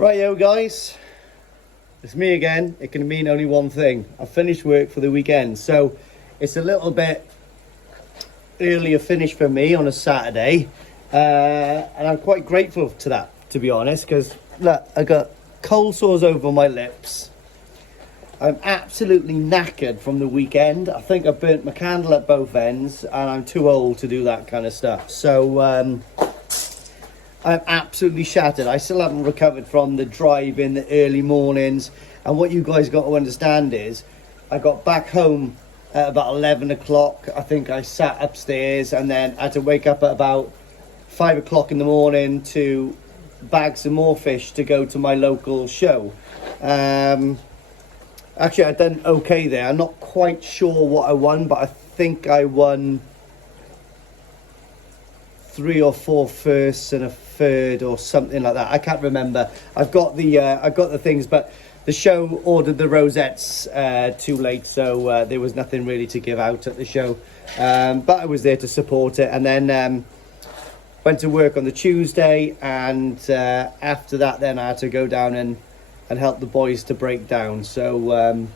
Rightio guys, it's me again. It can mean only one thing. I finished work for the weekend, so it's a little bit earlier finish for me on a Saturday, and I'm quite grateful to that, to be honest, because look, I got cold sores over my lips. I'm absolutely knackered from the weekend. I think I burnt my candle at both ends, and I'm too old to do that kind of stuff. So I'm absolutely shattered. I still haven't recovered from the drive in the early mornings. And what you guys got to understand is I got back home at about 11 o'clock. I think I sat upstairs and then I had to wake up at about 5 o'clock in the morning to bag some more fish to go to my local show. Actually, I done okay there. I'm not quite sure what I won, but I think I won 3 or 4 firsts and a third or something like that. I can't remember. I've got the things, but the show ordered the rosettes too late, so there was nothing really to give out at the show. But I was there to support it, and then went to work on the Tuesday, and after that, then I had to go down and help the boys to break down. So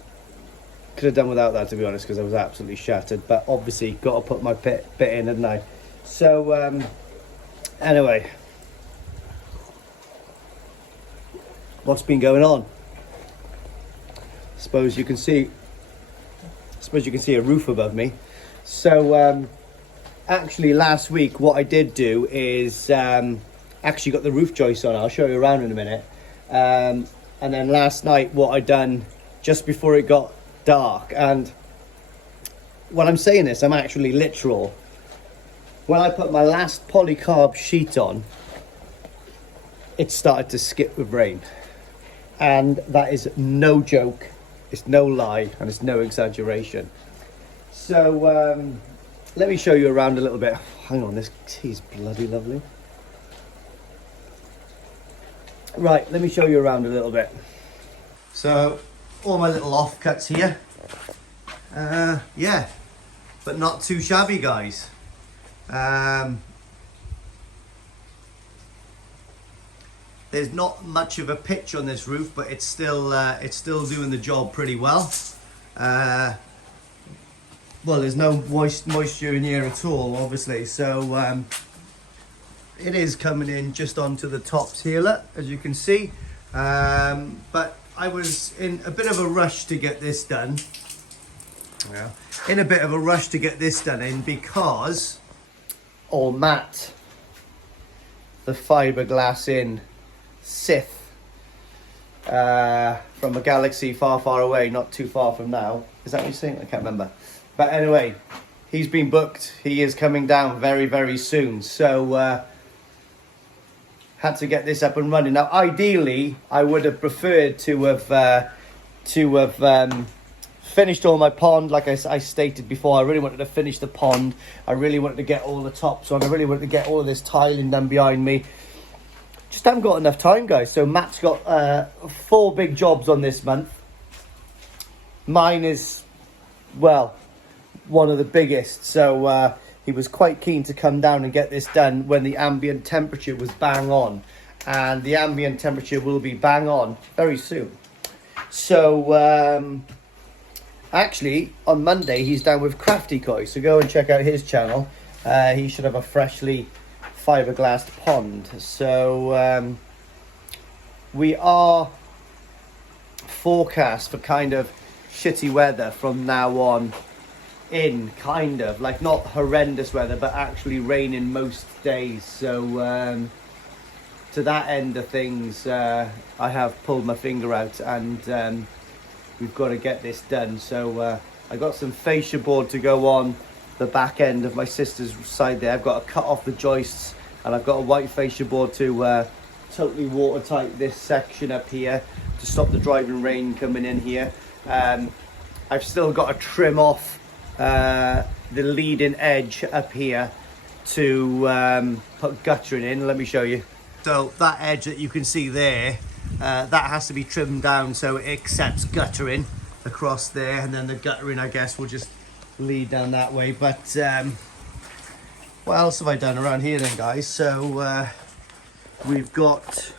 could have done without that, to be honest, because I was absolutely shattered. But obviously, got to put my bit in, hadn't I? So anyway, what's been going on? Suppose you can see a roof above me. So actually last week what I did do is actually got the roof joists on. I'll show you around in a minute. And then last night what I done just before it got dark, and when I'm saying this I'm actually literal. When I put my last polycarb sheet on, it started to skip with rain. And that is no joke, it's no lie, and it's no exaggeration. So let me show you around a little bit. Hang on, this tea's bloody lovely. Right, let me show you around a little bit. So, all my little offcuts here. Yeah, but not too shabby, guys. There's not much of a pitch on this roof, but it's still doing the job pretty well. Well, there's no moisture in here at all, obviously, so it is coming in just onto the tops here, look, as you can see. But I was in a bit of a rush to get this done. Yeah. In a bit of a rush to get this done because old Matt, the fiberglass in Sith, from a galaxy far, far away, not too far from now. Is that what you're saying? I can't remember. But anyway, he's been booked. He is coming down very, very soon. So had to get this up and running. Now, ideally, I would have preferred to have finished all my pond, like I stated before. I really wanted to finish the pond. I really wanted to get all the tops on. I really wanted to get all of this tiling done behind me. Just haven't got enough time, guys. So Matt's got 4 big jobs on this month. Mine is, well, one of the biggest. So he was quite keen to come down and get this done when the ambient temperature was bang on. And the ambient temperature will be bang on very soon. So actually, on Monday, he's down with Crafty Koi, so go and check out his channel. He should have a freshly fiberglassed pond. So we are forecast for kind of shitty weather from now on in, kind of. Like, not horrendous weather, but actually raining most days. So to that end of things, I have pulled my finger out, and we've got to get this done. So I got some fascia board to go on the back end of my sister's side there. I've got to cut off the joists, and I've got a white fascia board to totally watertight this section up here to stop the driving rain coming in here. I've still got to trim off the leading edge up here to put guttering in. Let me show you. So that edge that you can see there, that has to be trimmed down so it accepts guttering across there, and then the guttering, I guess, will just lead down that way. But what else have I done around here then, guys? So we've got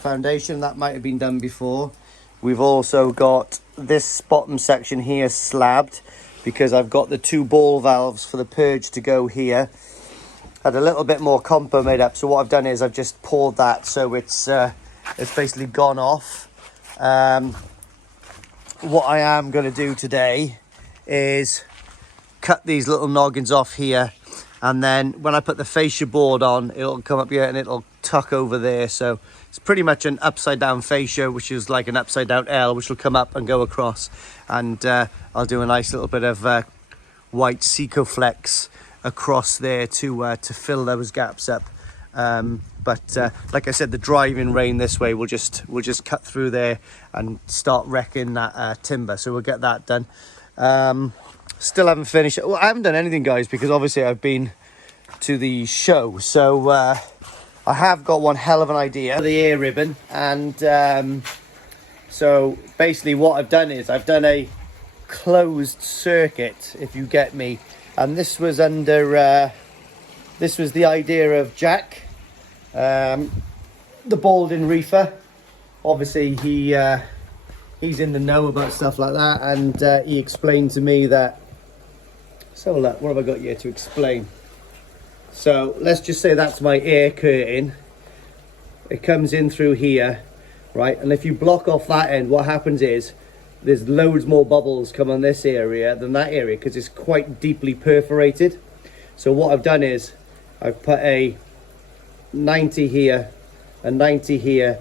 foundation. That might have been done before. We've also got this bottom section here slabbed because I've got the 2 ball valves for the purge to go here. Had a little bit more compo made up, so what I've done is I've just poured that so it's basically gone off. What I am going to do today is cut these little noggins off here, and then when I put the fascia board on, it'll come up here and it'll tuck over there. So it's pretty much an upside down fascia, which is like an upside down L, which will come up and go across. And I'll do a nice little bit of white Sikoflex across there to fill those gaps up. But like I said, the driving rain this way will just cut through there and start wrecking that timber. So we'll get that done. Still haven't finished. Well, I haven't done anything, guys, because obviously I've been to the show. So I have got one hell of an idea for the air ribbon. And so basically what I've done is I've done a closed circuit, if you get me. And this was under, this was the idea of Jack, the Balding Reefer. Obviously he's in the know about stuff like that, and he explained to me that, so look, what have I got here to explain? So let's just say that's my air curtain. It comes in through here, right? And if you block off that end, what happens is there's loads more bubbles come on this area than that area because it's quite deeply perforated. So what I've done is I've put a 90 here, a 90 here,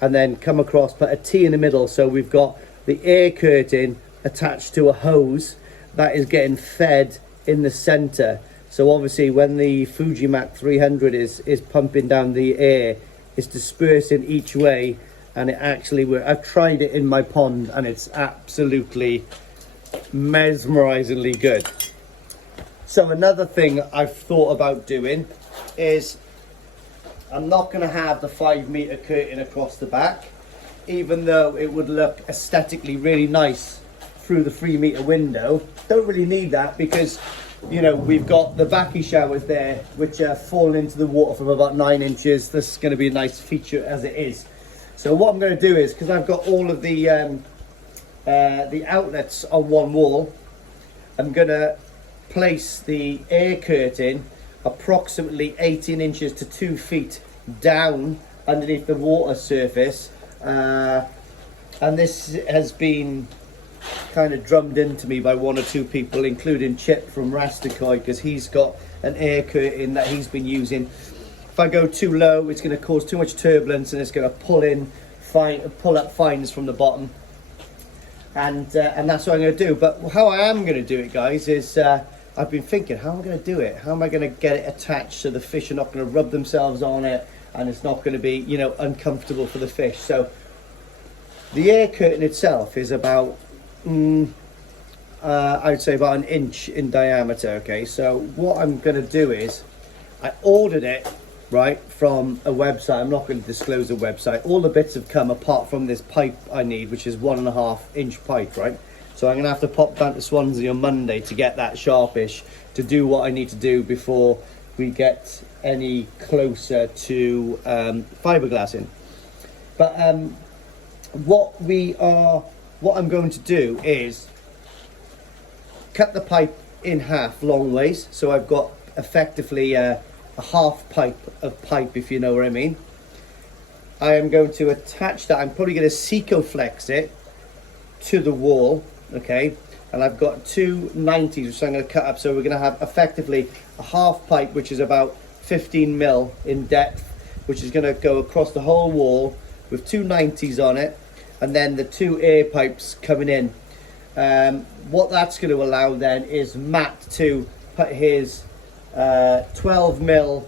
and then come across, put a T in the middle. So we've got the air curtain attached to a hose that is getting fed in the center. So obviously when the Fujimac 300 is pumping down the air, it's dispersing each way, and it actually works. I've tried it in my pond and it's absolutely mesmerizingly good. So another thing I've thought about doing is I'm not going to have the 5 meter curtain across the back, even though it would look aesthetically really nice through the 3 meter window. Don't really need that because, you know, we've got the vacuum showers there, which are falling into the water from about 9 inches. This is going to be a nice feature as it is. So what I'm going to do is, because I've got all of the outlets on one wall, I'm going to place the air curtain approximately 18 inches to 2 feet down underneath the water surface. And this has been kind of drummed into me by 1 or 2 people, including Chip from Rastakoi, because he's got an air curtain that he's been using. If I go too low, it's going to cause too much turbulence and it's going to pull up fines from the bottom. And that's what I'm going to do. But how I am going to do it, guys, is I've been thinking, how am I going to do it? How am I going to get it attached so the fish are not going to rub themselves on it and it's not going to be, you know, uncomfortable for the fish? So the air curtain itself is about, I'd say about 1 inch in diameter. Okay, so what I'm going to do is I ordered it right from a website. I'm not going to disclose the website. All the bits have come apart from this pipe I need, which is 1.5 inch pipe, right? So I'm going to have to pop down to Swansea on Monday to get that sharpish to do what I need to do before we get any closer to fiberglassing. But what I'm going to do is cut the pipe in half long ways. So I've got effectively a half pipe of pipe, if you know what I mean. I am going to attach that. I'm probably going to Sikoflex it to the wall. Okay, and I've got 2 90s which I'm going to cut up, so we're going to have effectively a half pipe which is about 15 mil in depth, which is going to go across the whole wall with 2 90s on it, and then the 2 air pipes coming in. What that's going to allow then is Matt to put his 12 mil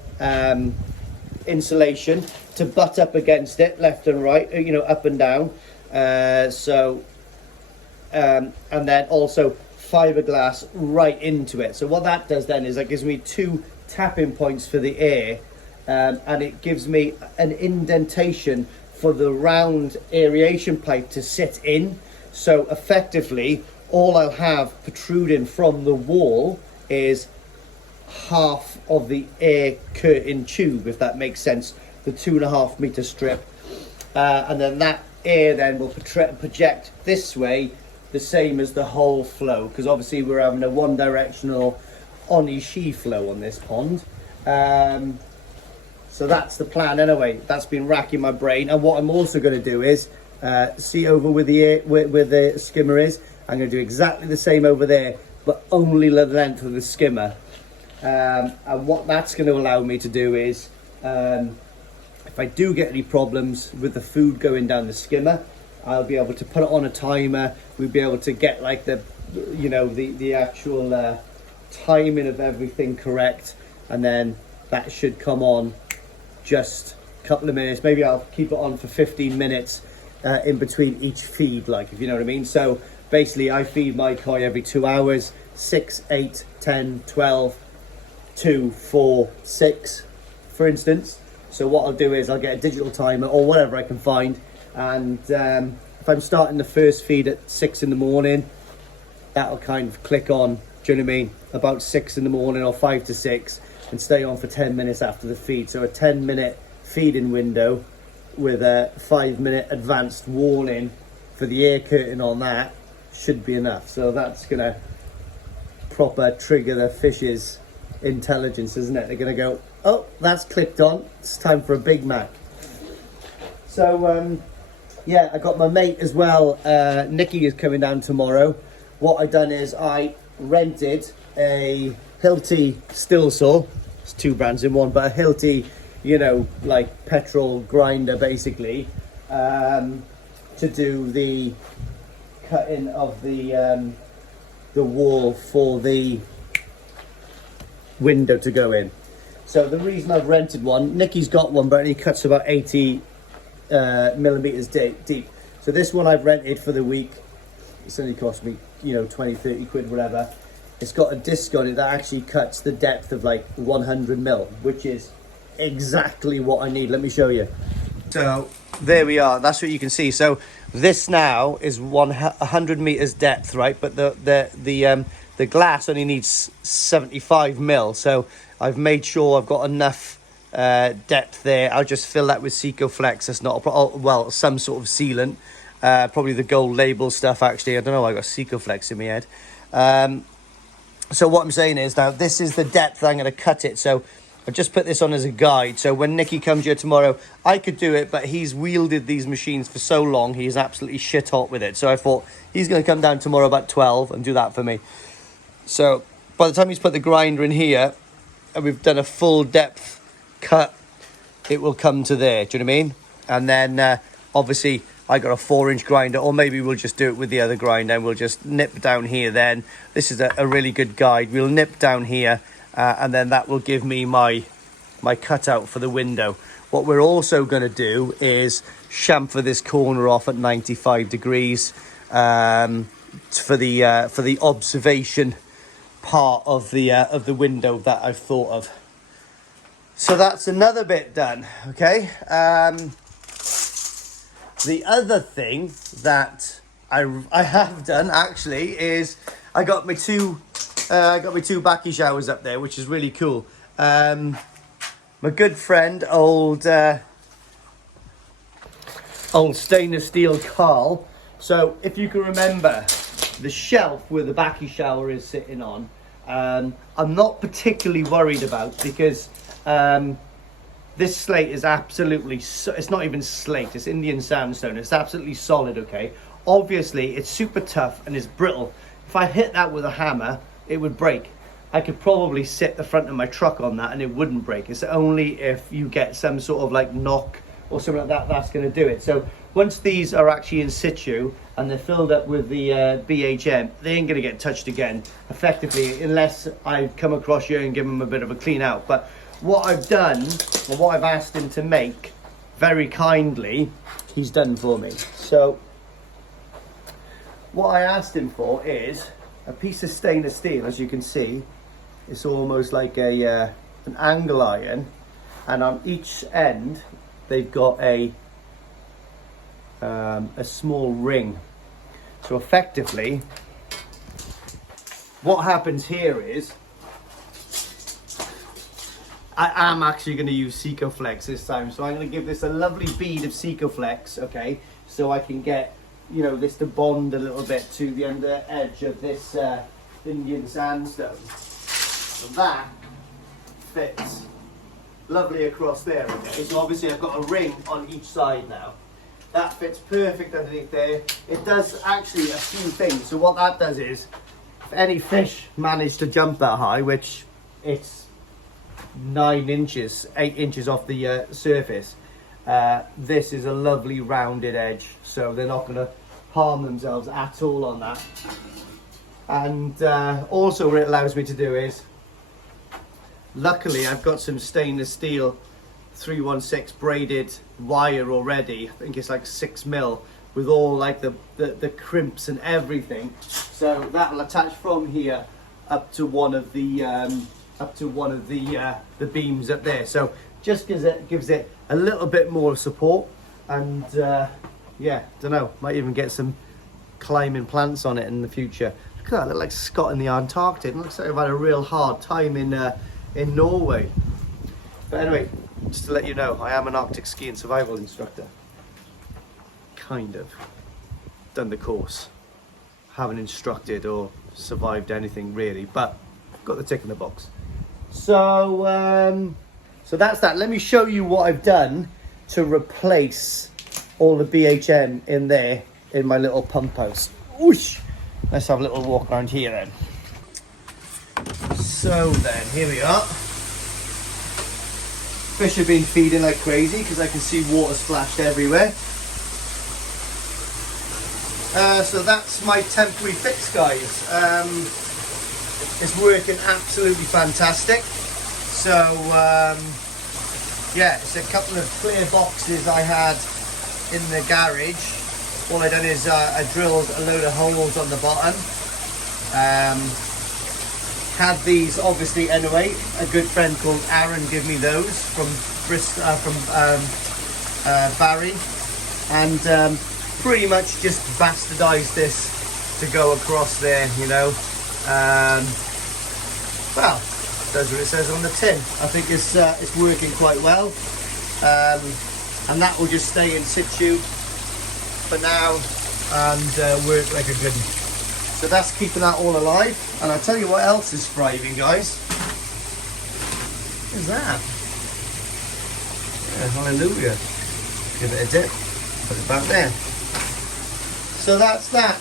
insulation to butt up against it left and right, you know, up and down. And then also fiberglass right into it. So what that does then is that gives me 2 tapping points for the air, and it gives me an indentation for the round aeration pipe to sit in. So effectively all I'll have protruding from the wall is half of the air curtain tube, if that makes sense, the 2.5 meter strip, and then that air then will project this way, the same as the whole flow, because obviously we're having a one directional Onishi flow on this pond. So that's the plan anyway. That's been racking my brain. And what I'm also going to do is see over where the skimmer is. I'm going to do exactly the same over there, but only the length of the skimmer. And what that's going to allow me to do is, if I do get any problems with the food going down the skimmer, I'll be able to put it on a timer. We'll be able to get like the, you know, the actual timing of everything correct, and then that should come on just a couple of minutes. Maybe I'll keep it on for 15 minutes in between each feed, like, if you know what I mean. So basically I feed my koi every 2 hours, 6, 8, 10, 12, 2, 4, 6, for instance. So what I'll do is I'll get a digital timer or whatever I can find, and if I'm starting the first feed at 6 in the morning, that'll kind of click on, do you know what I mean, about 6 in the morning or 5 to 6, and stay on for 10 minutes after the feed. So a 10-minute feeding window with a 5-minute advanced warning for the air curtain on that should be enough. So that's gonna proper trigger the fish's intelligence, isn't it? They're gonna go, oh, that's clicked on, it's time for a Big Mac. So yeah, I got my mate as well, Nikki is coming down tomorrow. What I done is I rented a Hilti still saw. It's 2 brands in one, but a Hilti, you know, like petrol grinder basically, to do the cutting of the wall for the window to go in. So the reason I've rented one, Nikki's got one, but it only cuts about 80 millimeters deep. So this one I've rented for the week. It's only cost me, you know, 20, 30 quid, whatever. It's got a disc on it that actually cuts the depth of like 100 mil, which is exactly what I need. Let me show you. So there we are. That's what you can see. So this now is 100 meters depth, right? But the glass only needs 75 mil. So I've made sure I've got enough depth there. I'll just fill that with Sikoflex. That's not a problem. Well, some sort of sealant. Probably the gold label stuff, actually. I don't know. I got Sikoflex in my head. So what I'm saying is, now this is the depth I'm going to cut it. So I've just put this on as a guide. So when Nicky comes here tomorrow, I could do it, but he's wielded these machines for so long, he's absolutely shit hot with it. So I thought he's going to come down tomorrow about 12 and do that for me. So by the time he's put the grinder in here, and we've done a full depth cut, it will come to there. Do you know what I mean? And then obviously I got a 4-inch grinder, or maybe we'll just do it with the other grinder and we'll just nip down here then. This is a really good guide. We'll nip down here and then that will give me my cutout for the window. What we're also going to do is chamfer this corner off at 95 degrees for the observation part of the window that I've thought of. So that's another bit done, okay? The other thing that I have done actually is I got my two backy showers up there, which is really cool. My good friend, old stainless steel Carl. So if you can remember the shelf where the backy shower is sitting on, I'm not particularly worried about, because this slate is absolutely, it's not even slate, it's Indian sandstone. It's absolutely solid, okay? Obviously, it's super tough and it's brittle. If I hit that with a hammer, it would break. I could probably sit the front of my truck on that and it wouldn't break. It's only if you get some sort of like knock or something like that, that's going to do it. So once these are actually in situ and they're filled up with the BHM, they ain't going to get touched again, effectively, unless I come across you and give them a bit of a clean out. But what I've done, and what I've asked him to make, very kindly, he's done for me. So what I asked him for is a piece of stainless steel. As you can see, it's almost like an angle iron, and on each end they've got a small ring. So effectively what happens here is, I am actually going to use Sikoflex this time. So I'm going to give this a lovely bead of Sikoflex, okay? So I can get, you know, this to bond a little bit to the under edge of this Indian sandstone. So that fits lovely across there, okay? So obviously I've got a ring on each side now. That fits perfect underneath there. It does actually a few things. So what that does is, if any fish manage to jump that high, which it's 9 inches, 8 inches off the surface, this is a lovely rounded edge. So they're not gonna harm themselves at all on that. And also what it allows me to do is, luckily I've got some stainless steel 316 braided wire already. I think it's like 6 mil with all like the crimps and everything. So that'll attach from here up to one of the beams up there. So just gives it a little bit more support, and yeah, don't know, might even get some climbing plants on it in the future. Look at that, look like Scott in the Antarctic. It looks like I've had a real hard time in Norway. But anyway, just to let you know, I am an Arctic ski and survival instructor. Kind of. Done the course. Haven't instructed or survived anything really, but got the tick in the box. So, so that's that. Let me show you what I've done to replace all the BHN in there in my little pump house. Whoosh! Let's have a little walk around here then. So then, here we are. Fish have been feeding like crazy because I can see water splashed everywhere. So that's my temporary fix, guys. It's working absolutely fantastic. So yeah, it's a couple of clear boxes I had in the garage. All I done is I drilled a load of holes on the bottom. Had these obviously anyway. A good friend called Aaron gave me those from Bristol, Barry, and pretty much just bastardized this to go across there. You know, well, does what it says on the tin. I think it's working quite well, and that will just stay in situ for now and work like a good one. So that's keeping that all alive. And I'll tell you what else is thriving, guys. What is that? Yeah, hallelujah. Give it a dip. Put it back there. So that's that.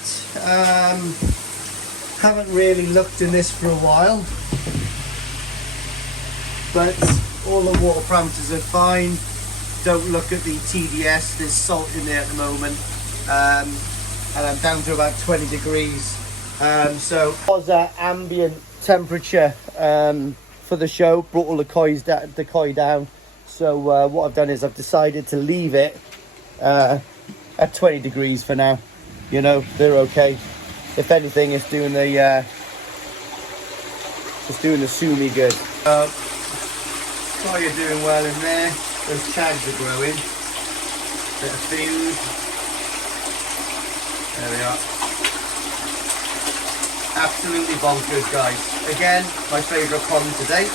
Haven't really looked in this for a while. But all the water parameters are fine. Don't look at the TDS. There's salt in there at the moment. And I'm down to about 20 degrees. So it was ambient temperature for the show, brought all the koi down. So what I've done is I've decided to leave it at 20 degrees for now. You know, they're okay. If anything, it's doing the sumi good. Koi are doing well in there. Those chags are growing. Bit of food. There we are. Absolutely bonkers, guys. Again, my favourite pond today.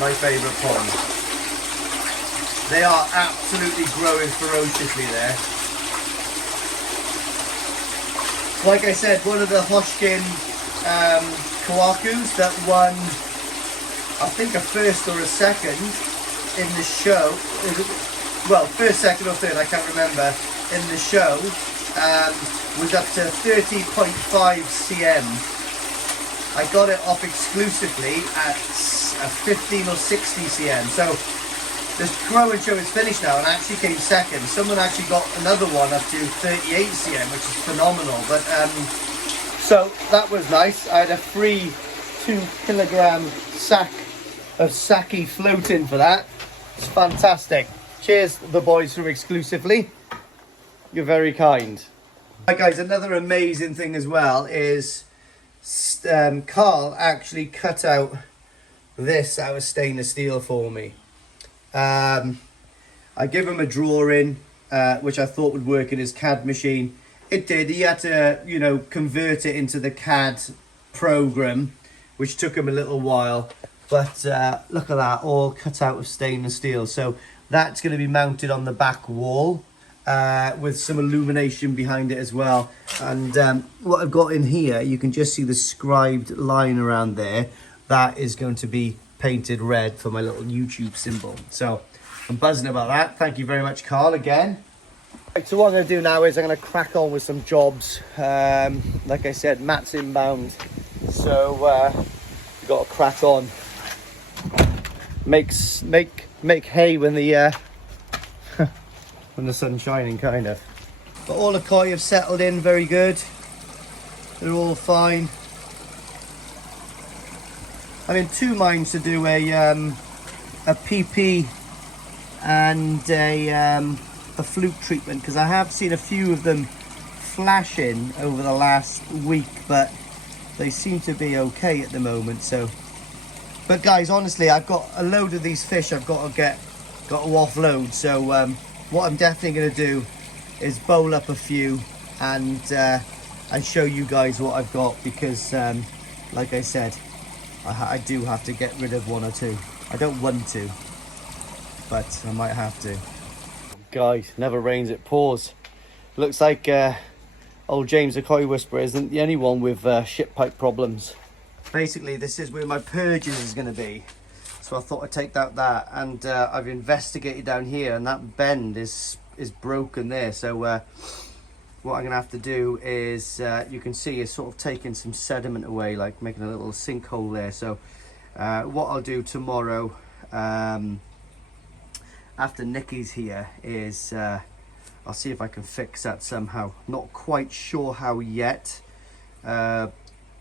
My favourite pond. They are absolutely growing ferociously there. Like I said, one of the Hoshkin Kawakus that won, I think, a first or a second in the show. Well, first, second or third, I can't remember, in the show. Was up to 30.5 cm. I got it off exclusively at 15 or 60 cm. So this grow and show is finished now, and I actually came second. Someone actually got another one up to 38 cm, which is phenomenal. But so that was nice. I had a free 2 kilogram sack of sake floating for that. It's fantastic. Cheers, the boys from Exclusively. You're very kind. Right, guys, another amazing thing as well is Carl actually cut out this out of stainless steel for me. I gave him a drawing which I thought would work in his CAD machine. It did. He had to, you know, convert it into the CAD program, which took him a little while. But look at that, all cut out of stainless steel. So that's going to be mounted on the back wall with some illumination behind it as well. And what I've got in here, you can just see the scribed line around there. That is going to be painted red for my little YouTube symbol. So I'm buzzing about that. Thank you very much, Carl, again. Right, so what I'm going to do now is I'm going to crack on with some jobs. Like I said, Matt's inbound, so we've got to crack on. Make hay when the when the sun's shining, kind of. But all the koi have settled in very good. They're all fine. I'm in two minds to do a PP and a fluke treatment, because I have seen a few of them flashing over the last week, but they seem to be okay at the moment. So, but guys, honestly, I've got a load of these fish I've got to offload. So what I'm definitely going to do is bowl up a few and show you guys what I've got, because like I said, I do have to get rid of one or two. I don't want to, but I might have to. Guys, never rains, it pours. Looks like old James the Koi Whisperer isn't the only one with ship pipe problems. Basically, this is where my purges is going to be. So I thought I'd take out that, and I've investigated down here, and that bend is broken there. So what I'm going to have to do is, you can see it's sort of taking some sediment away, like making a little sinkhole there. So what I'll do tomorrow, after Nikki's here, is I'll see if I can fix that somehow. Not quite sure how yet.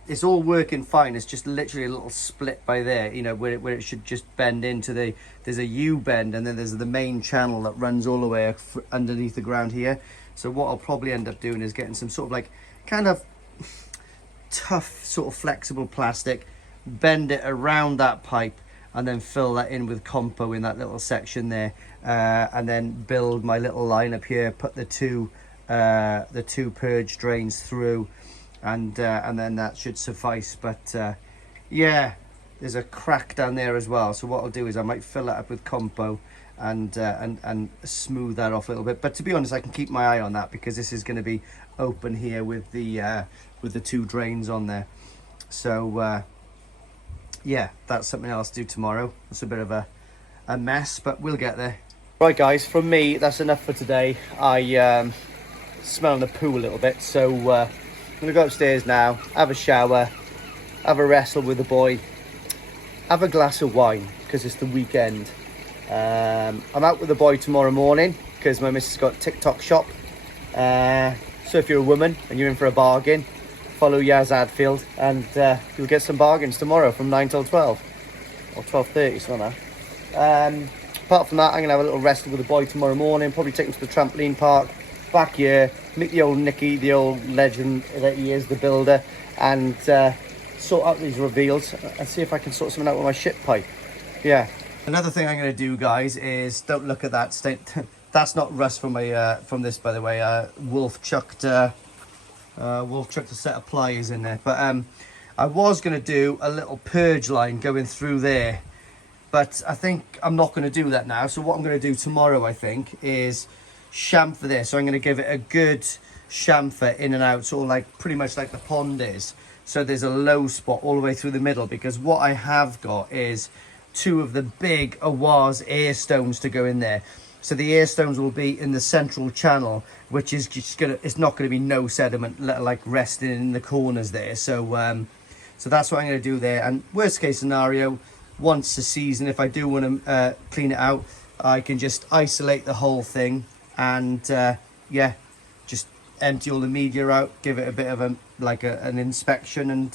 It's all working fine. It's just literally a little split by there, you know, where it should just bend into there's a U-bend, and then there's the main channel that runs all the way underneath the ground here. So what I'll probably end up doing is getting some sort of like kind of tough sort of flexible plastic, bend it around that pipe, and then fill that in with compo in that little section there, and then build my little line up here, put the two purge drains through, and then that should suffice. But yeah, there's a crack down there as well, so what I'll do is I might fill it up with compo and smooth that off a little bit. But to be honest, I can keep my eye on that, because this is going to be open here with the two drains on there. So yeah, that's something else to do tomorrow. It's a bit of a mess, but we'll get there. Right guys, from me, that's enough for today. I smelling the poo a little bit, so I'm gonna go upstairs now, have a shower, have a wrestle with the boy, have a glass of wine, because it's the weekend. I'm out with the boy tomorrow morning, because my missus got TikTok shop. So if you're a woman and you're in for a bargain, follow Yaz Adfield, and you'll get some bargains tomorrow from 9 till 12 or 12:30, something like that. Apart from that, I'm gonna have a little wrestle with the boy tomorrow morning, probably take him to the trampoline park back here, meet the old Nicky, the old legend that he is, the builder, and sort out these reveals and see if I can sort something out with my ship pipe. Yeah. Another thing I'm going to do, guys, is don't look at that stain. That's not rust from my from this, by the way. Wolf chucked a set of pliers in there. But I was going to do a little purge line going through there, but I think I'm not going to do that now. So what I'm going to do tomorrow, I think, is chamfer this. So I'm going to give it a good chamfer in and out, sort of like pretty much like the pond is. So there's a low spot all the way through the middle, because what I have got is two of the big Awaz air stones to go in there. So the air stones will be in the central channel, which is just it's not gonna be no sediment like resting in the corners there. So so that's what I'm gonna do there. And worst case scenario, once a season, if I do want to clean it out, I can just isolate the whole thing and yeah, just empty all the media out, give it a bit of an inspection, and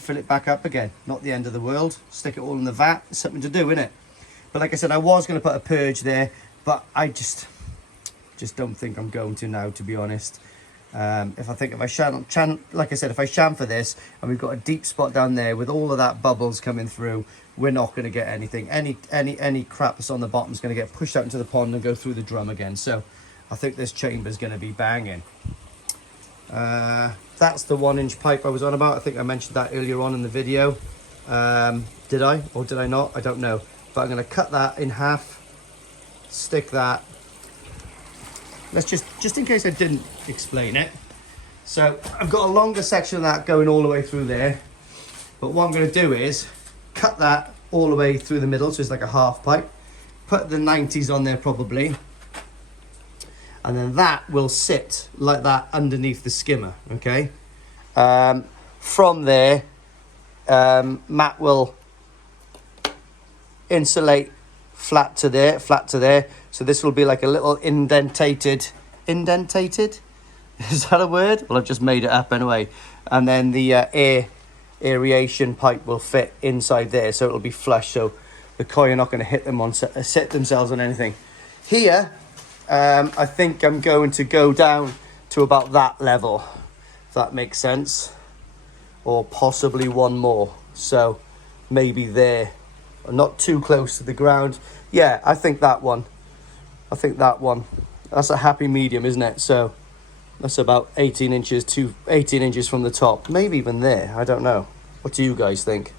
fill it back up again. Not the end of the world. Stick it all in the vat. It's something to do, isn't it? But like I said, I was going to put a purge there, but I just don't think I'm going to now, to be honest. If I chamfer this, and we've got a deep spot down there with all of that bubbles coming through, we're not going to get anything. Any crap that's on the bottom is going to get pushed out into the pond and go through the drum again. So I think this chamber is going to be banging. That's the 1-inch pipe I was on about. I think I mentioned that earlier on in the video. Did I or did I not? I don't know. But I'm going to cut that in half, stick that. Let's just in case I didn't explain it. So I've got a longer section of that going all the way through there. But what I'm going to do is cut that all the way through the middle, so it's like a half pipe. Put the 90s on there probably. And then that will sit like that underneath the skimmer, okay? From there, Matt will insulate flat to there. So this will be like a little indentated? Is that a word? Well, I've just made it up anyway. And then the aeration pipe will fit inside there, so it'll be flush, so the koi are not going to hit themselves on anything. Here, I think I'm going to go down to about that level, if that makes sense, or possibly one more. So maybe there, not too close to the ground. Yeah, I think that one. That's a happy medium, isn't it? So that's about 18 inches from the top, maybe even there. I don't know. What do you guys think?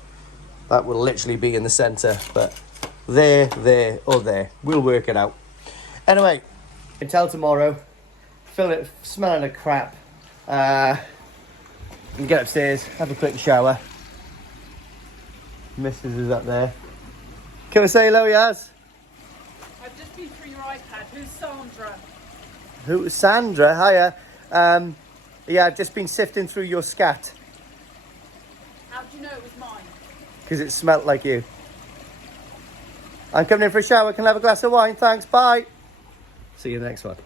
That will literally be in the center, but there, or there. We'll work it out. Anyway, until tomorrow. Smelling of crap. You can get upstairs, have a quick shower. Mrs. is up there. Can I say hello, Yaz? I've just been through your iPad. Who's Sandra? Who? Sandra, hiya. Yeah, I've just been sifting through your scat. How do you know it was mine? Because it smelt like you. I'm coming in for a shower. Can I have a glass of wine? Thanks, bye. See you in the next one.